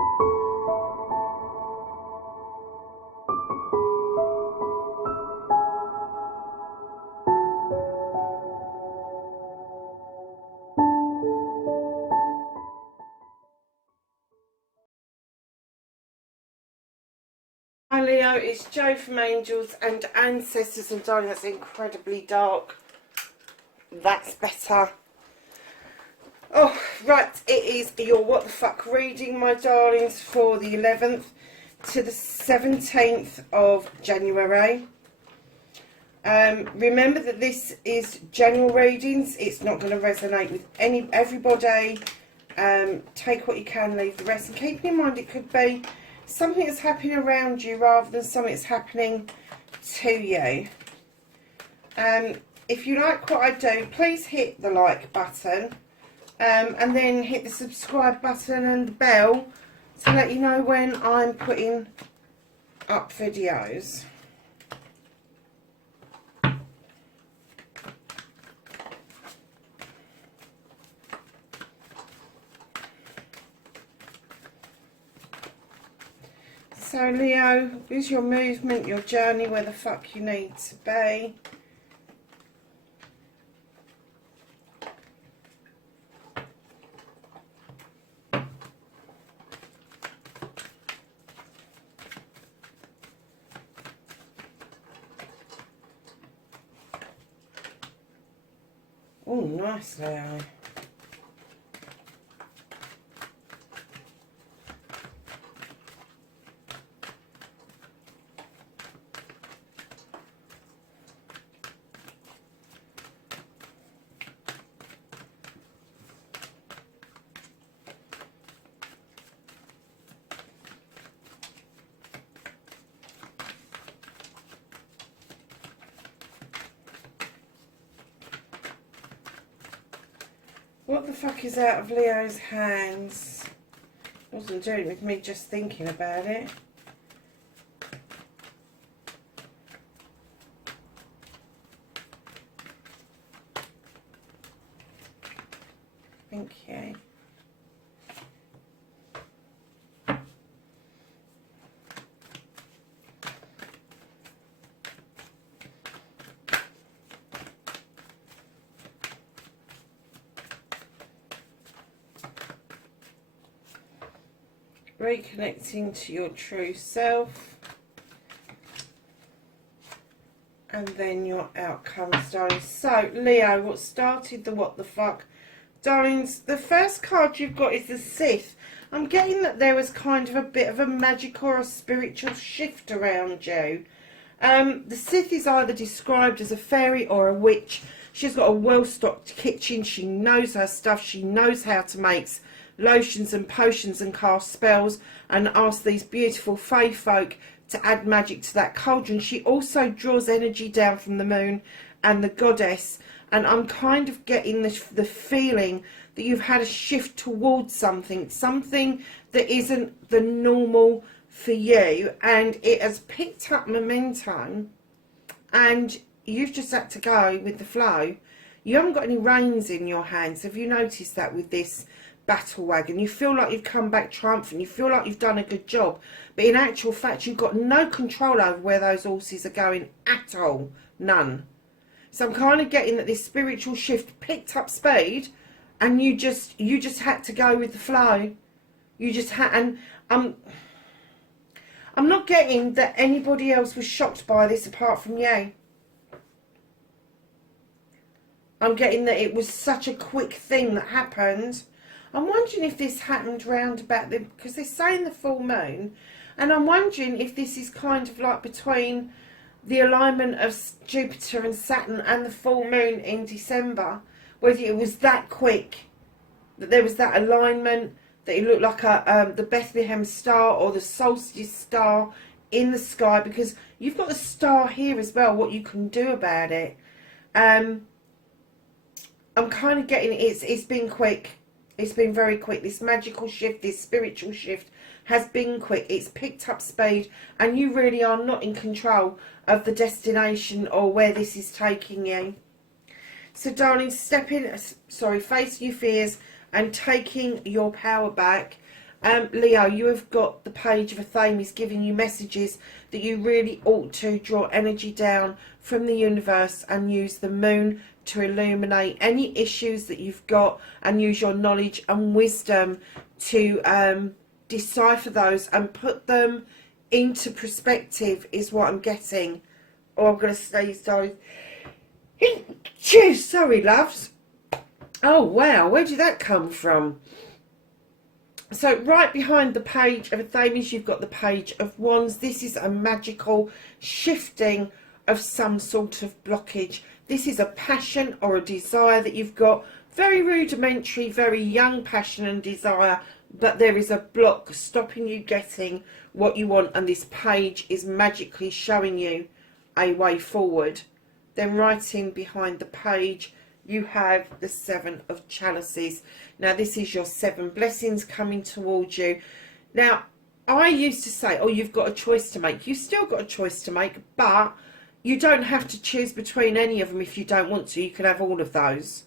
Hi Leo, it's Jo from Angels and Ancestors, and darling, that's incredibly dark. That's better. Oh, right, it is your What the Fuck reading, my darlings, for the 11th to the 17th of January. Remember that this is general readings. It's not going to resonate with everybody. Take what you can, leave the rest, and keep in mind it could be something that's happening around you rather than something that's happening to you. If you like what I do, please hit the like button, and then hit the subscribe button and the bell to let you know when I'm putting up videos. So Leo, is your movement, your journey, where the fuck you need to be. Oh, nice, Leo. What the fuck is out of Leo's hands? Wasn't doing it with me just thinking about it. Thank you. Reconnecting to your true self, and then your outcomes, darling. So Leo, what started the what the fuck, darlings? The first card you've got is the Sith. I'm getting that there was kind of a bit of a magical or a spiritual shift around you. The Sith is either described as a fairy or a witch. She's got a well-stocked kitchen. She knows her stuff. She knows how to make lotions and potions and cast spells and ask these beautiful fae folk to add magic to that cauldron. She also draws energy down from the moon and the goddess, and I'm kind of getting the feeling that you've had a shift towards something that isn't the normal for you, and it has picked up momentum and you've just had to go with the flow. You haven't got any reins in your hands. Have you noticed that with this battle wagon? You feel like you've come back triumphant. You feel like you've done a good job. But in actual fact, you've got no control over where those horses are going at all. None. So I'm kind of getting that this spiritual shift picked up speed, and you just had to go with the flow. You just had, and I'm not getting that anybody else was shocked by this apart from you. I'm getting that it was such a quick thing that happened. I'm wondering if this happened round about because they're saying the full moon, and I'm wondering if this is kind of like between the alignment of Jupiter and Saturn and the full moon in December, whether it was that quick, that there was that alignment, that it looked like the Bethlehem star or the solstice star in the sky, because you've got the star here as well, what you can do about it. I'm kind of getting it's been quick. It's been very quick. This magical shift, this spiritual shift has been quick. It's picked up speed, and you really are not in control of the destination or where this is taking you. So darling, face your fears and taking your power back, Leo, you have got the Page of Athames giving you messages that you really ought to draw energy down from the universe and use the moon to illuminate any issues that you've got, and use your knowledge and wisdom to decipher those and put them into perspective, is what I'm getting. Oh, I'm going to sneeze, sorry. Sorry, loves. Oh, wow, where did that come from? So right behind the Page of Athames, you've got the Page of Wands. This is a magical shifting of some sort of blockage. This is a passion or a desire that you've got. Very rudimentary, very young passion and desire, but there is a block stopping you getting what you want, and this page is magically showing you a way forward. Then right in behind the page, you have the Seven of Chalices. Now, this is your 7 blessings coming towards you. Now, I used to say, oh, you've got a choice to make. You've still got a choice to make, but you don't have to choose between any of them if you don't want to. You can have all of those.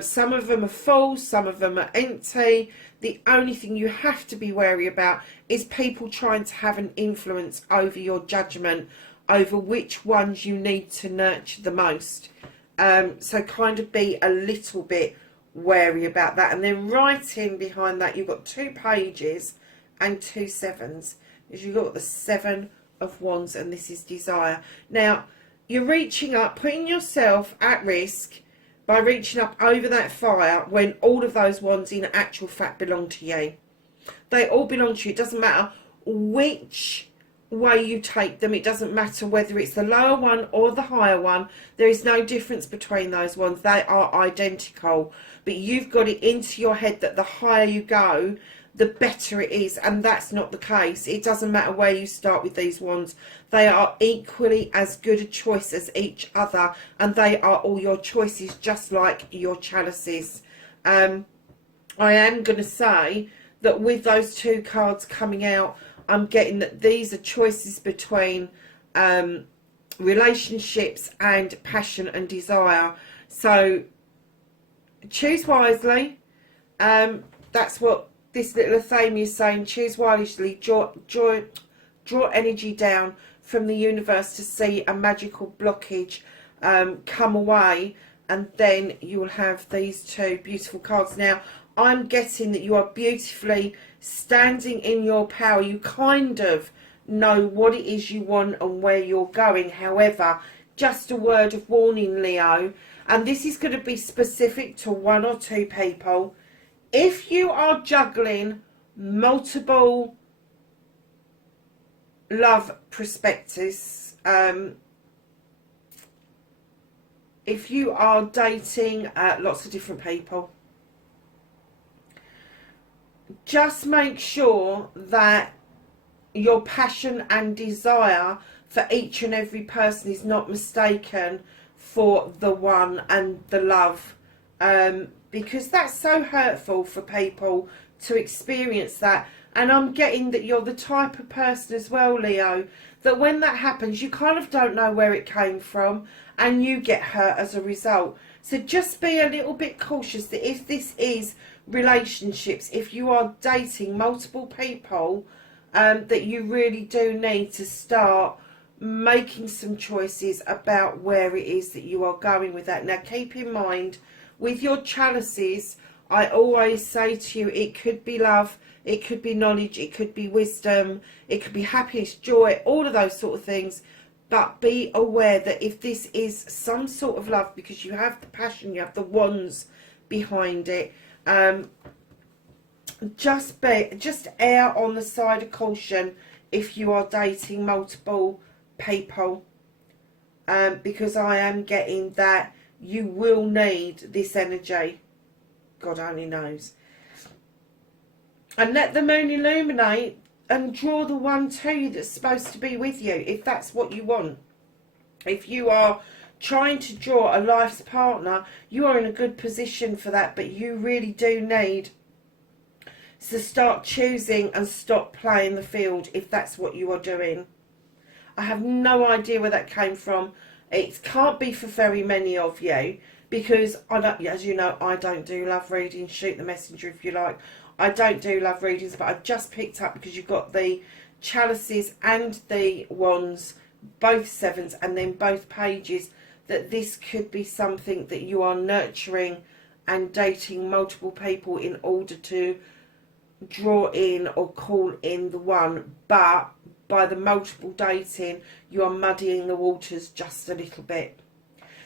Some of them are full, some of them are empty. The only thing you have to be wary about is people trying to have an influence over your judgment, over which ones you need to nurture the most. So kind of be a little bit wary about that. And then right in behind that, you've got 2 pages and 2 7s. You've got the 7 of Wands, and this is desire. Now, you're reaching up, putting yourself at risk by reaching up over that fire when all of those wands in actual fact belong to you. They all belong to you. It doesn't matter which way you take them. It doesn't matter whether it's the lower one or the higher one. There is no difference between those ones. They are identical. But you've got it into your head that the higher you go, the better it is, and that's not the case. It doesn't matter where you start with these wands. They are equally as good a choice as each other, and they are all your choices, just like your chalices. I am going to say that with those 2 cards coming out, I'm getting that these are choices between relationships and passion and desire. So choose wisely. That's what this little Athame is saying. Choose wisely. Draw energy down from the universe to see a magical blockage come away, and then you will have these 2 beautiful cards. Now, I'm getting that you are beautifully standing in your power. You kind of know what it is you want and where you're going. However, just a word of warning, Leo, and this is going to be specific to 1 or 2 people. If you are juggling multiple love prospectus, if you are dating lots of different people, just make sure that your passion and desire for each and every person is not mistaken for the one and the love, because that's so hurtful for people to experience that. And I'm getting that you're the type of person as well, Leo, that when that happens, you kind of don't know where it came from and you get hurt as a result. So just be a little bit cautious that if this is relationships, if you are dating multiple people, that you really do need to start making some choices about where it is that you are going with that. Now, keep in mind, with your chalices, I always say to you, it could be love, it could be knowledge, it could be wisdom, it could be happiness, joy, all of those sort of things. But be aware that if this is some sort of love, because you have the passion, you have the wands behind it, just err on the side of caution if you are dating multiple people, because I am getting that you will need this energy. God only knows. And let the moon illuminate and draw the one to you that's supposed to be with you, if that's what you want. If you are trying to draw a life's partner, you are in a good position for that, but you really do need to start choosing and stop playing the field if that's what you are doing. I have no idea where that came from. It can't be for very many of you, because I don't, as you know, I don't do love reading. Shoot the messenger if you like. I don't do love readings, but I've just picked up, because you've got the chalices and the wands, both sevens, and then both pages, that this could be something that you are nurturing and dating multiple people in order to draw in or call in the one. But by the multiple dating, you are muddying the waters just a little bit.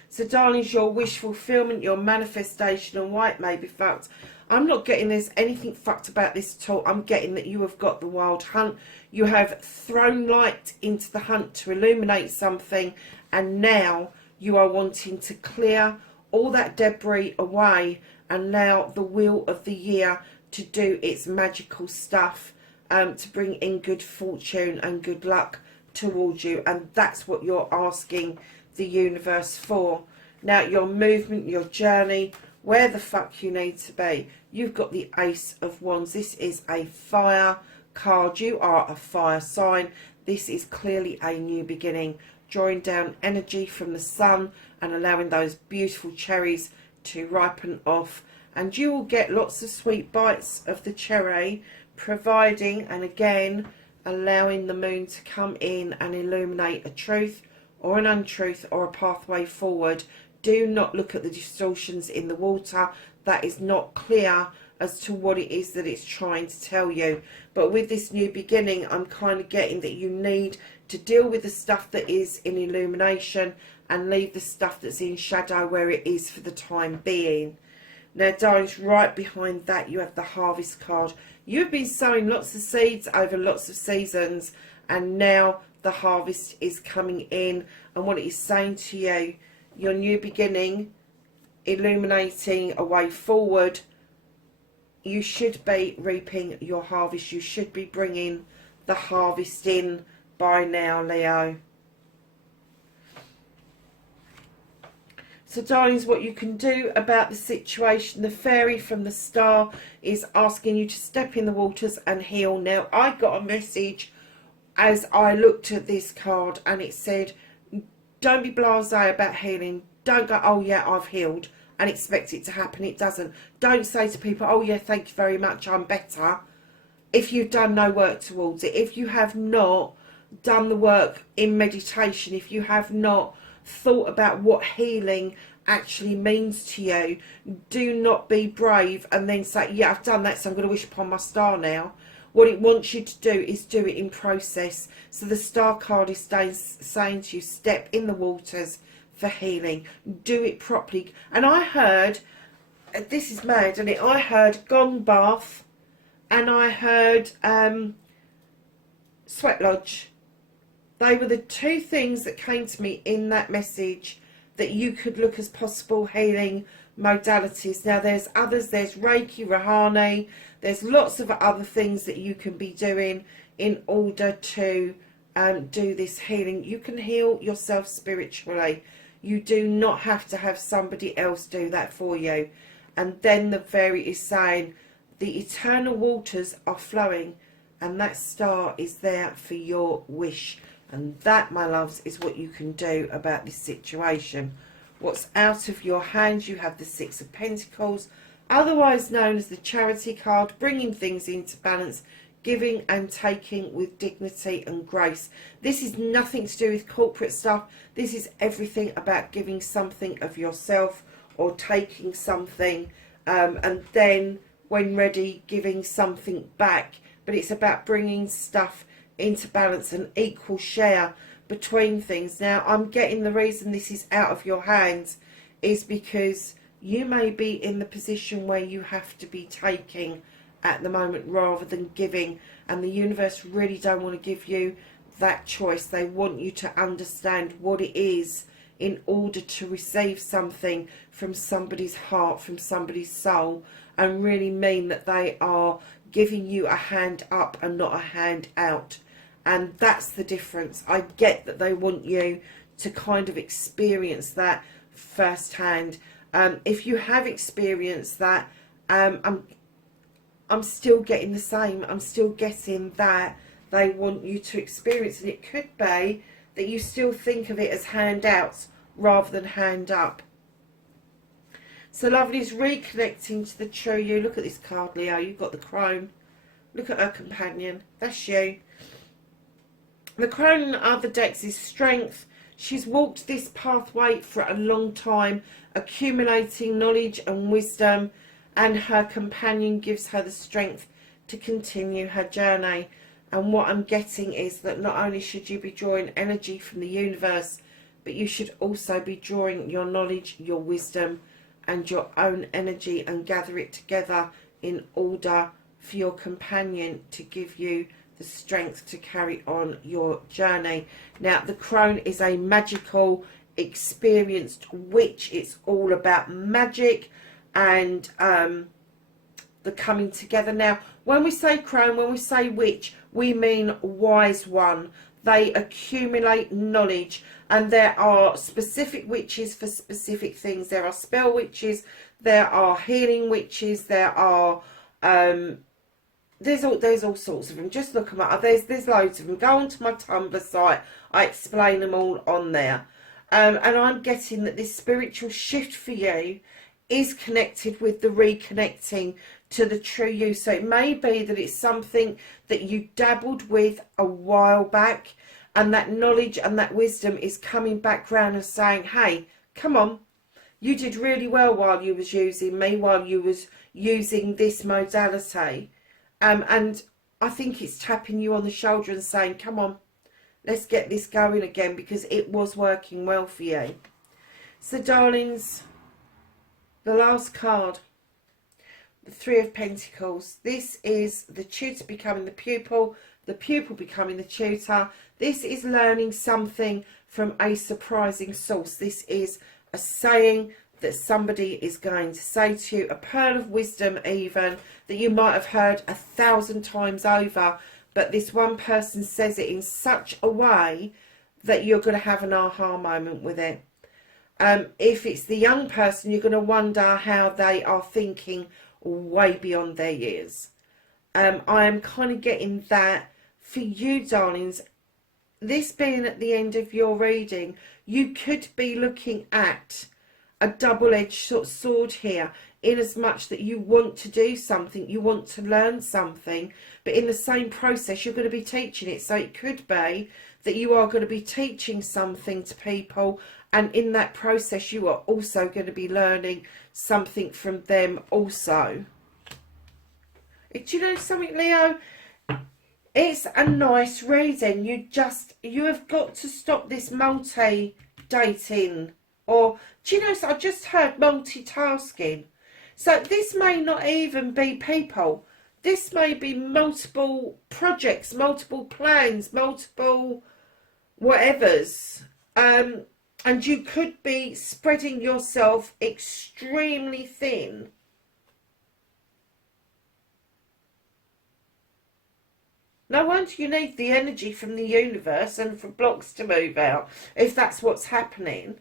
So darlings, your wish fulfillment, your manifestation, and why it may be fucked. I'm not getting there's anything fucked about this at all. I'm getting that you have got the wild hunt. You have thrown light into the hunt to illuminate something, and now you are wanting to clear all that debris away and allow the wheel of the year to do its magical stuff, to bring in good fortune and good luck towards you. And that's what you're asking the universe for. Now, your movement, your journey, where the fuck you need to be. You've got the Ace of Wands. This is a fire card. You are a fire sign. This is clearly a new beginning, drawing down energy from the sun and allowing those beautiful cherries to ripen off. And you will get lots of sweet bites of the cherry, providing, and again, allowing the moon to come in and illuminate a truth or an untruth or a pathway forward. Do not look at the distortions in the water. That is not clear as to what it is that it's trying to tell you. But with this new beginning, I'm kind of getting that you need to deal with the stuff that is in illumination and leave the stuff that's in shadow where it is for the time being. Now, darlings, right behind that, you have the Harvest card. You've been sowing lots of seeds over lots of seasons, and now the harvest is coming in. And what it is saying to you, your new beginning, illuminating a way forward, you should be reaping your harvest. You should be bringing the harvest in by now, Leo. So, darlings, what you can do about the situation, the fairy from the star is asking you to step in the waters and heal. Now, I got a message as I looked at this card, and it said, don't be blasé about healing. Don't go, oh yeah, I've healed, and expect it to happen. It doesn't. Don't say to people, oh yeah, thank you very much, I'm better, if you've done no work towards it. If you have not done the work in meditation, if you have not thought about what healing actually means to you, do not be brave and then say, yeah, I've done that, so I'm going to wish upon my star now. What it wants you to do is do it in process. So the star card is saying to you, step in the waters for healing. Do it properly. And I heard, this is mad, isn't it? I heard gong bath, and I heard sweat lodge. They were the two things that came to me in that message that you could look as possible healing modalities. Now, there's others. There's Reiki, Rahane. There's lots of other things that you can be doing in order to do this healing. You can heal yourself spiritually. You do not have to have somebody else do that for you. And then the fairy is saying the eternal waters are flowing, and that star is there for your wish. And that, my loves, is what you can do about this situation. What's out of your hands, you have the Six of Pentacles, otherwise known as the Charity card, bringing things into balance, giving and taking with dignity and grace. This is nothing to do with corporate stuff. This is everything about giving something of yourself or taking something, and then, when ready, giving something back. But it's about bringing stuff into balance, an equal share between things. Now, I'm getting the reason this is out of your hands is because you may be in the position where you have to be taking at the moment rather than giving, and the universe really don't want to give you that choice. They want you to understand what it is in order to receive something from somebody's heart, from somebody's soul, and really mean that they are giving you a hand up and not a hand out. And that's the difference. I get that they want you to kind of experience that firsthand. If you have experienced that, I'm still getting the same. I'm still getting that they want you to experience. And it could be that you still think of it as handouts rather than hand up. So lovely's reconnecting to the true you. Look at this card, Leo. You've got the crone. Look at her companion. That's you. The crone in other decks is strength. She's walked this pathway for a long time, accumulating knowledge and wisdom, and her companion gives her the strength to continue her journey. And what I'm getting is that not only should you be drawing energy from the universe, but you should also be drawing your knowledge, your wisdom, and your own energy and gather it together in order for your companion to give you the strength to carry on your journey. Now, the crone is a magical, experienced witch. It's all about magic and the coming together. Now, when we say crone, when we say witch, we mean wise one. They accumulate knowledge, and there are specific witches for specific things. There are spell witches, there are healing witches, there are there's all sorts of them. Just look them up. There's loads of them. Go onto my Tumblr site. I explain them all on there. And I'm getting that this spiritual shift for you is connected with the reconnecting to the true you. So it may be that it's something that you dabbled with a while back, and that knowledge and that wisdom is coming back round and saying, hey, come on, you did really well while you was using me, while you was using this modality. And I think it's tapping you on the shoulder and saying, come on, let's get this going again, because it was working well for you. So, darlings, the last card, the Three of Pentacles. This is the tutor becoming the pupil becoming the tutor. This is learning something from a surprising source. This is a saying that somebody is going to say to you, a pearl of wisdom even, that you might have heard 1,000 times over, but this one person says it in such a way that you're going to have an aha moment with it. If it's the young person, you're going to wonder how they are thinking way beyond their years. I am kind of getting that for you, darlings. This being at the end of your reading, you could be looking at a double-edged sort of sword here, in as much that you want to do something, you want to learn something, but in the same process you're going to be teaching it. So it could be that you are going to be teaching something to people, and in that process you are also going to be learning something from them also. Do you know something, Leo? It's a nice reading. You have got to stop this multi-dating. Or, do you know, so I just heard multitasking. So this may not even be people. This may be multiple projects, multiple plans, multiple whatevers. And you could be spreading yourself extremely thin. No wonder you need the energy from the universe and for blocks to move out, if that's what's happening.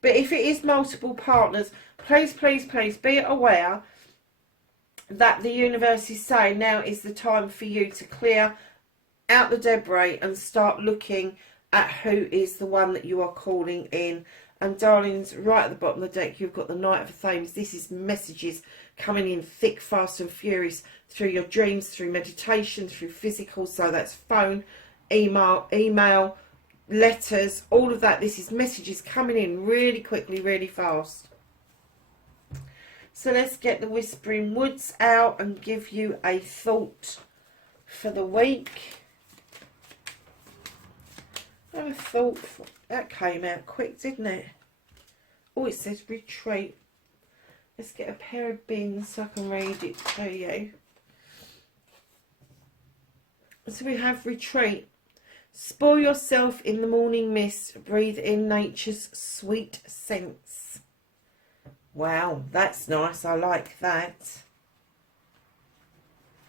But if it is multiple partners, please, please, please be aware that the universe is saying now is the time for you to clear out the debris and start looking at who is the one that you are calling in. And darlings, right at the bottom of the deck, you've got the Knight of Thames. This is messages coming in thick, fast and furious through your dreams, through meditation, through physical. So that's phone, email, letters, all of that. This is messages coming in really quickly, really fast. So let's get the Whispering Woods out and give you a thought for the week. I have a thought for, that came out quick, didn't it? Oh, it says retreat. Let's get a pair of bins so I can read it to you. So we have retreat. Spoil yourself in the morning mist. Breathe in nature's sweet scents. Wow, that's nice. I like that.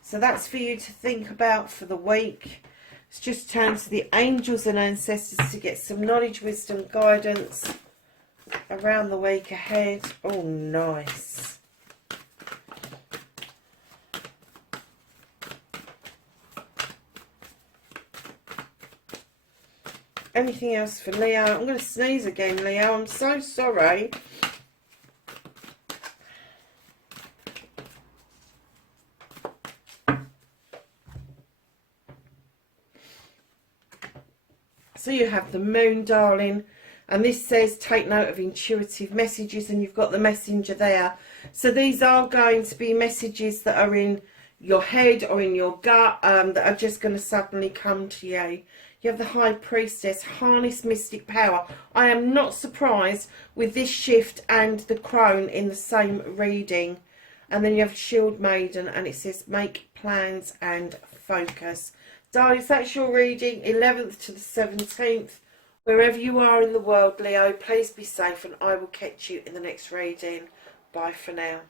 So that's for you to think about for the week. Let's just turn to the angels and ancestors to get some knowledge, wisdom, guidance around the week ahead. Oh, nice. Anything else for Leo? I'm going to sneeze again, Leo. I'm so sorry. So you have the moon, darling, and this says take note of intuitive messages, and you've got the messenger there. So these are going to be messages that are in your head or in your gut, that are just going to suddenly come to you. You have the High Priestess, harness mystic power. I am not surprised with this shift and the crone in the same reading. And then you have Shield Maiden, and it says make plans and focus. Darlings, that's your reading, 11th to the 17th. Wherever you are in the world, Leo, please be safe, and I will catch you in the next reading. Bye for now.